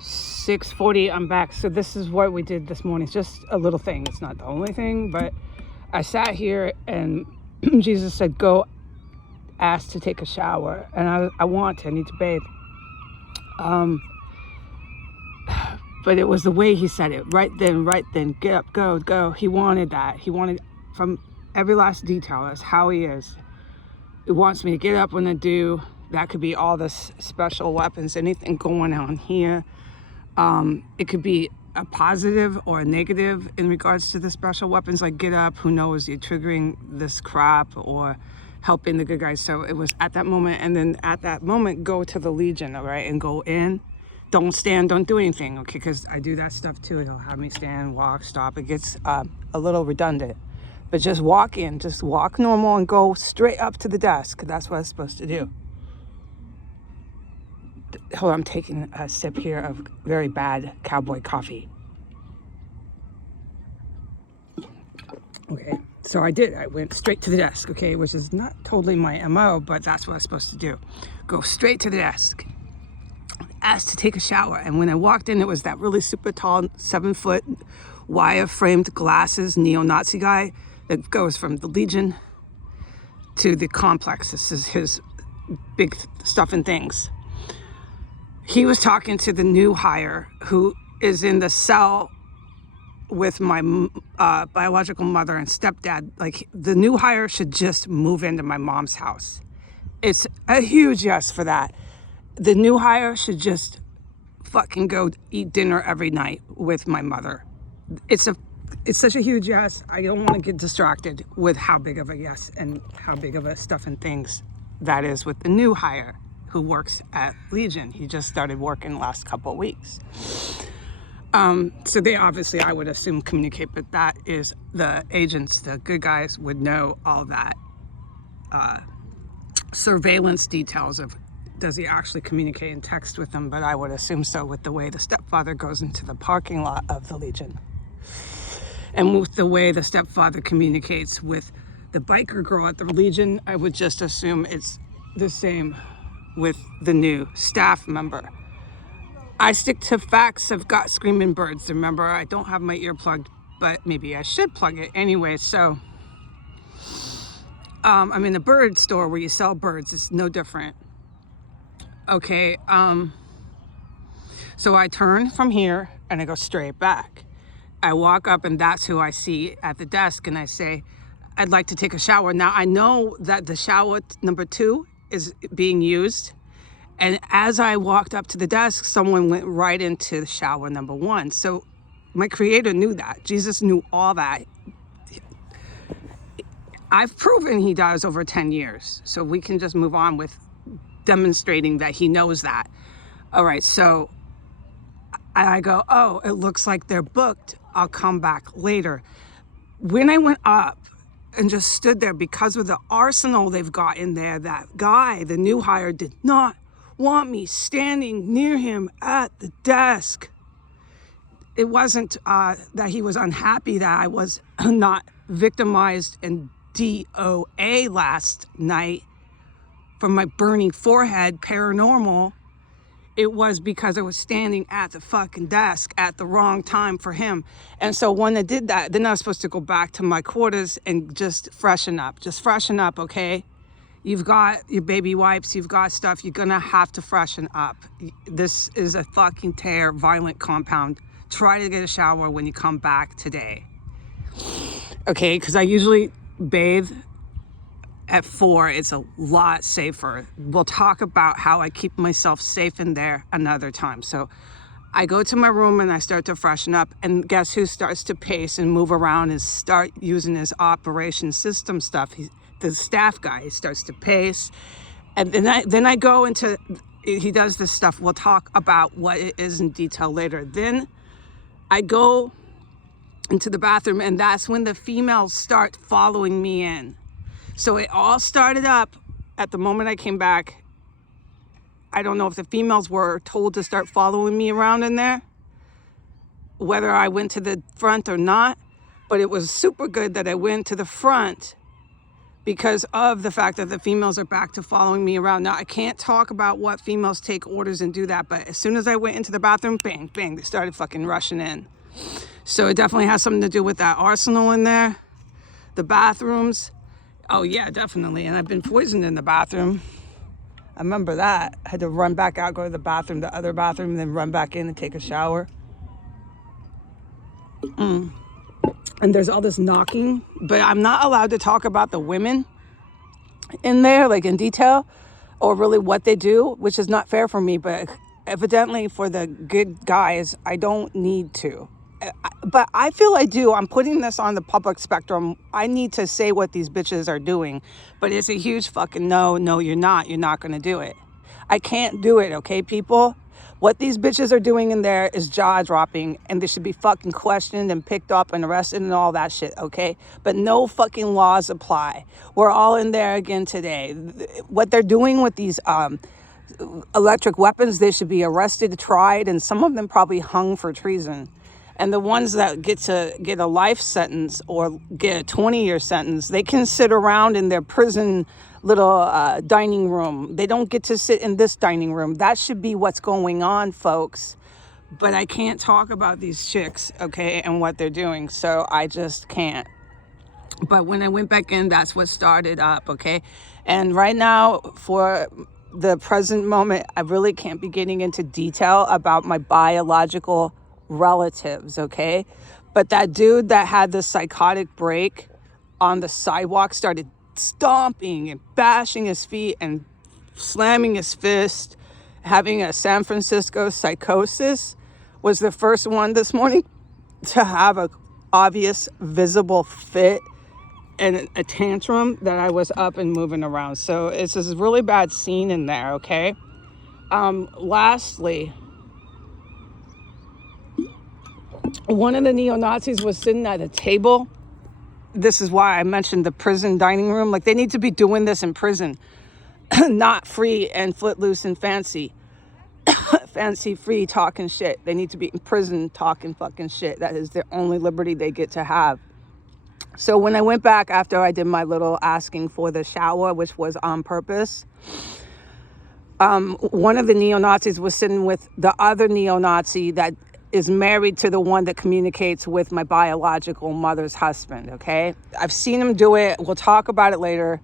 6:40, I'm back. So this is what we did this morning. It's just a little thing. It's not the only thing, but I sat here and Jesus said, go ask to take a shower. And I need to bathe. But it was the way he said it. Right then, get up, go. He wanted that. He wanted from every last detail. That's how he is. He wants me to get up when I do. That could be all this special weapons, anything going on here. It could be a positive or a negative in regards to the special weapons, like get up, who knows, you're triggering this crap or helping the good guys. So it was at that moment, and then at that moment, go to the Legion, all right, and go in. Don't stand, don't do anything, okay, because I do that stuff too. It'll have me stand, walk, stop. It gets a little redundant. But just walk in, just walk normal and go straight up to the desk. That's what I'm supposed to do. Hold on, I'm taking a sip here of very bad cowboy coffee. Okay, so I did. I went straight to the desk, okay, which is not totally my MO, but that's what I'm supposed to do. Go straight to the desk. Asked to take a shower. And when I walked in, it was that really super tall, 7-foot, wire-framed glasses neo-Nazi guy that goes from the Legion to the complex. This is his big stuff and things. He was talking to the new hire who is in the cell with my biological mother and stepdad. Like, the new hire should just move into my mom's house. It's a huge yes for that. The new hire should just fucking go eat dinner every night with my mother. It's such a huge yes. I don't want to get distracted with how big of a yes and how big of a stuff and things that is with the new hire who works at Legion. He just started working the last couple of weeks. So they obviously, I would assume, communicate, but that is the agents, the good guys would know all that surveillance details of, does he actually communicate and text with them? But I would assume so, with the way the stepfather goes into the parking lot of the Legion. And with the way the stepfather communicates with the biker girl at the Legion, I would just assume it's the same with the new staff member. I stick to facts. I've got screaming birds. Remember, I don't have my ear plugged, but maybe I should plug it anyway. So I'm in a bird store where you sell birds. It's no different. Okay, so I turn from here and I go straight back. I walk up and that's who I see at the desk, and I say, I'd like to take a shower. Now I know that the shower number 2 is being used, and as I walked up to the desk, someone went right into shower number 1. So my creator knew that. Jesus knew all that. I've proven he does over 10 years, so we can just move on with demonstrating that he knows that. All right, so I go, oh, it looks like they're booked. I'll come back later. When I went up and just stood there, because of the arsenal they've got in there, that guy, the new hire, did not want me standing near him at the desk. It wasn't that he was unhappy that I was not victimized in DOA last night from my burning forehead, paranormal. It was because I was standing at the fucking desk at the wrong time for him. And so when I did that, then I was supposed to go back to my quarters and just freshen up. Just freshen up, okay? You've got your baby wipes, you've got stuff, you're gonna have to freshen up. This is a fucking tear, violent compound. Try to get a shower when you come back today. Okay, because I usually bathe at 4, it's a lot safer. We'll talk about how I keep myself safe in there another time. So I go to my room and I start to freshen up, and guess who starts to pace and move around and start using his operation system stuff? The staff guy, he starts to pace. And then I go into, he does this stuff. We'll talk about what it is in detail later. Then I go into the bathroom, and that's when the females start following me in. So it all started up at the moment I came back. I don't know if the females were told to start following me around in there, whether I went to the front or not, but it was super good that I went to the front because of the fact that the females are back to following me around. Now, I can't talk about what females take orders and do that, but as soon as I went into the bathroom, bang, bang, they started fucking rushing in. So it definitely has something to do with that arsenal in there. The bathrooms. Oh yeah, definitely. And I've been poisoned in the bathroom. I remember that. I had to run back out, go to the bathroom, the other bathroom, and then run back in and take a shower. And there's all this knocking, but I'm not allowed to talk about the women in there, like in detail, or really what they do, which is not fair for me, but evidently for the good guys, I don't need to. But I feel I do. I'm putting this on the public spectrum. I need to say what these bitches are doing, but it's a huge fucking no, you're not. You're not going to do it. I can't do it, okay, people? What these bitches are doing in there is jaw-dropping, and they should be fucking questioned and picked up and arrested and all that shit, okay? But no fucking laws apply. We're all in there again today. What they're doing with these electric weapons, they should be arrested, tried, and some of them probably hung for treason. And the ones that get to get a life sentence or get a 20-year sentence, they can sit around in their prison little dining room. They don't get to sit in this dining room. That should be what's going on, folks. But I can't talk about these chicks, okay, and what they're doing. So I just can't. But when I went back in, that's what started up, okay? And right now, for the present moment, I really can't be getting into detail about my biological relatives, okay? But that dude that had the psychotic break on the sidewalk started stomping and bashing his feet and slamming his fist, having a San Francisco psychosis, was the first one this morning to have a obvious visible fit and a tantrum that I was up and moving around. So it's this really bad scene in there, okay? Lastly, one of the neo-Nazis was sitting at a table. This is why I mentioned the prison dining room. Like, they need to be doing this in prison, not free and footloose and fancy. Fancy, free, talking shit. They need to be in prison talking fucking shit. That is their only liberty they get to have. So when I went back after I did my little asking for the shower, which was on purpose, one of the neo-Nazis was sitting with the other neo-Nazi that is married to the one that communicates with my biological mother's husband, okay? I've seen him do it. We'll talk about it later.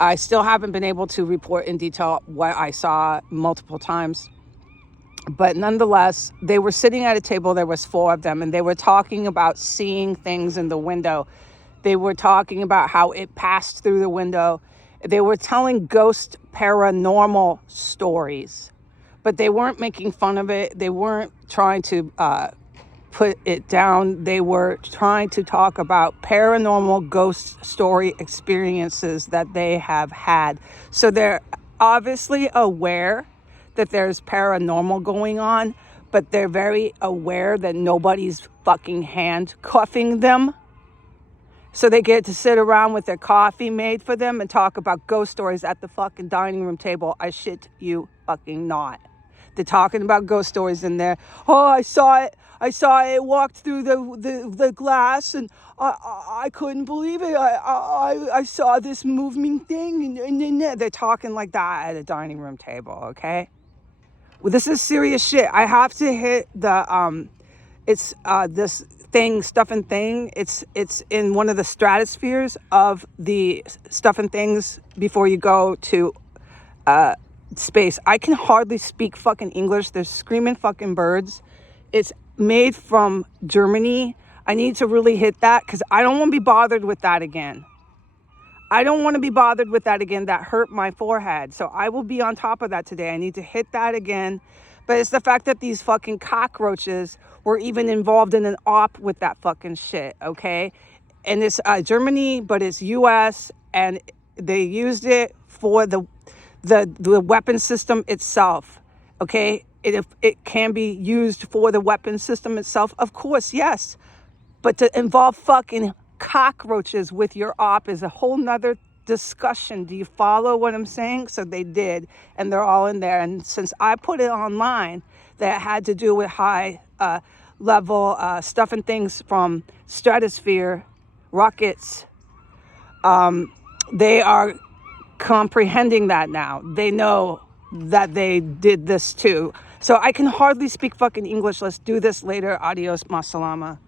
I still haven't been able to report in detail what I saw multiple times. But nonetheless, they were sitting at a table. There was 4 of them, and they were talking about seeing things in the window. They were talking about how it passed through the window. They were telling ghost paranormal stories. But they weren't making fun of it. They weren't trying to put it down. They were trying to talk about paranormal ghost story experiences that they have had. So they're obviously aware that there's paranormal going on, but they're very aware that nobody's fucking handcuffing them. So they get to sit around with their coffee made for them and talk about ghost stories at the fucking dining room table. I shit you fucking not. They're talking about ghost stories in there. Oh, I saw it. It walked through the glass, and I couldn't believe it. I saw this moving thing, and they're talking like that at a dining room table. Okay, well, this is serious shit. I have to hit the it's this thing, Stuff and Thing. It's in one of the stratospheres of the Stuff and Things before you go to space. I can hardly speak fucking English. There's screaming fucking birds. It's made from Germany. I need to really hit that because I don't want to be bothered with that again. That hurt my forehead. So I will be on top of that today. I need to hit that again. But it's the fact that these fucking cockroaches were even involved in an op with that fucking shit, okay? And it's Germany, but it's US, and they used it for the weapon system itself, okay? It can be used for the weapon system itself, of course, yes. But to involve fucking cockroaches with your op is a whole nother discussion. Do you follow what I'm saying? So they did, and they're all in there. And since I put it online that had to do with high level Stuff and Things from stratosphere, rockets, they are comprehending that now. They know that they did this too. So I can hardly speak fucking English. Let's do this later. Adios, masalama.